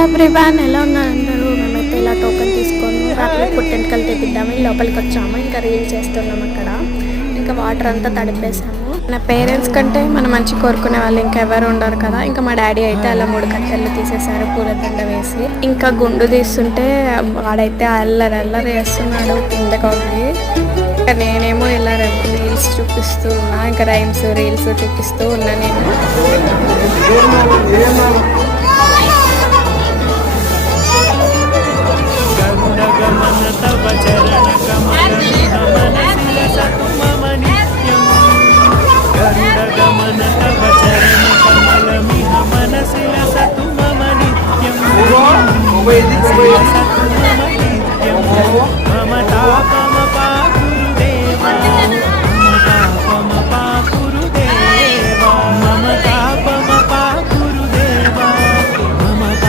Hello everyone, ఎలా ఉన్నారు అందరూ? మేమైతే ఇలా టోకెన్ తీసుకొని రాత్రి పుట్టెంటుకలు తెప్పిద్దాము లోపలికి వచ్చాము. ఇంకా రీల్ చేస్తున్నాం అక్కడ. ఇంకా వాటర్ అంతా తడిపేసాము. మన పేరెంట్స్ కంటే మనం మంచి కోరుకునే వాళ్ళు ఇంకెవరు ఉండరు కదా. ఇంకా మా డాడీ అయితే అలా 3 కట్టెలు తీసేశారు పూలదండ వేసి. ఇంకా గుండు తీస్తుంటే వాడైతే అల్లరి చేస్తున్నాడు కిందకి. ఇంకా నేనేమో ఇలా రీల్స్ చూపిస్తూ ఉన్నా, ఇంకా రైమ్స్ రీల్స్ చూపిస్తూ ఉన్నా నేను.